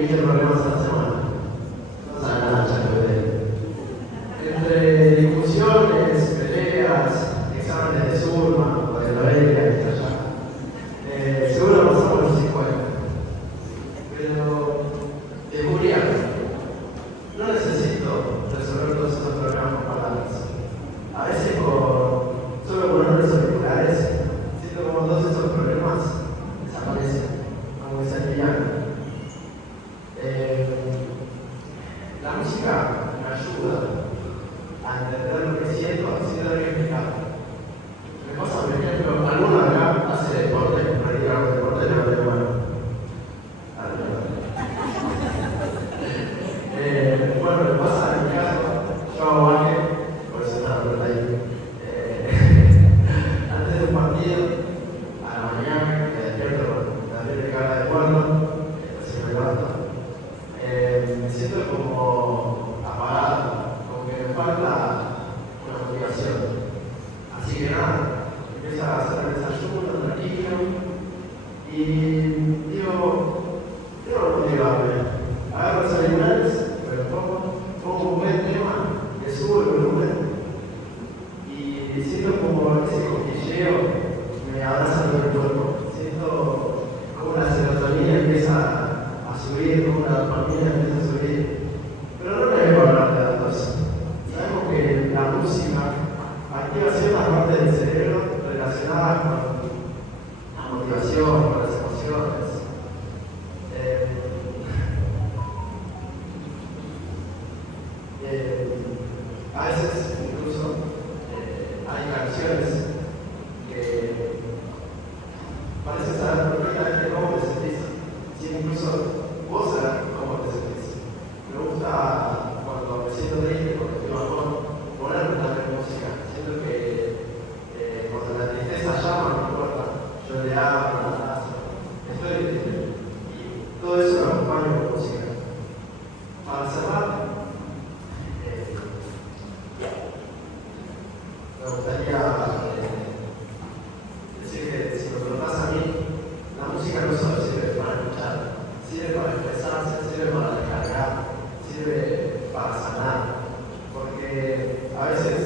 viste problemas a la semana. No saben nada, entre discusiones, peleas, exámenes de Surma o de Lorelia, seguro pasamos los 50. Pero descubrí algo. No necesito resolver todos estos problemas con palabras. A veces solo con unos auriculares siento como todos esos problemas desaparecen, como que se alivian. La música me ayuda a entender lo que siento sin tener que explicar. Me pasa, por ejemplo, alguno de acá hace deporte, practica algo de deporte, levanta la mano. Bueno, me pasa en mi caso, yo hago básquet, por eso está la pelota ahí. Antes de un partido, a la mañana, me despierto con la piel de cara de cuarto, recién me levanto, me siento como apagado, como que me falta una motivación. Así que nada, empiezo a hacer el desayuno tranquilo y digo, tengo que motivarme. Agarro los auriculares, me pongo un buen tema, le subo el volumen y siento como ese cosquilleo me abraza todo el cuerpo. Siento como la serotonina empieza a subir, como la dopamina empieza a subir. Pero no me voy a hablar de datos. Sabemos que la música activa ciertas partes del cerebro relacionadas con la motivación, con las emociones. A veces incluso hay canciones que parecen saber perfectamente cómo te sentís, sin incluso vos saber cómo te sentís. Me gusta cuando me siento triste, cuando estoy bajón, ponerme también música. Siento que cuando la tristeza llama, no importa, yo le hago, la abrazo, estoy triste. Y todo eso lo acompaño con música. Para cerrar, me gustaría decir que si me preguntas a mí, la música no solo sirve para escuchar, sirve para expresarse, sirve para descargar, sirve para sanar, porque a veces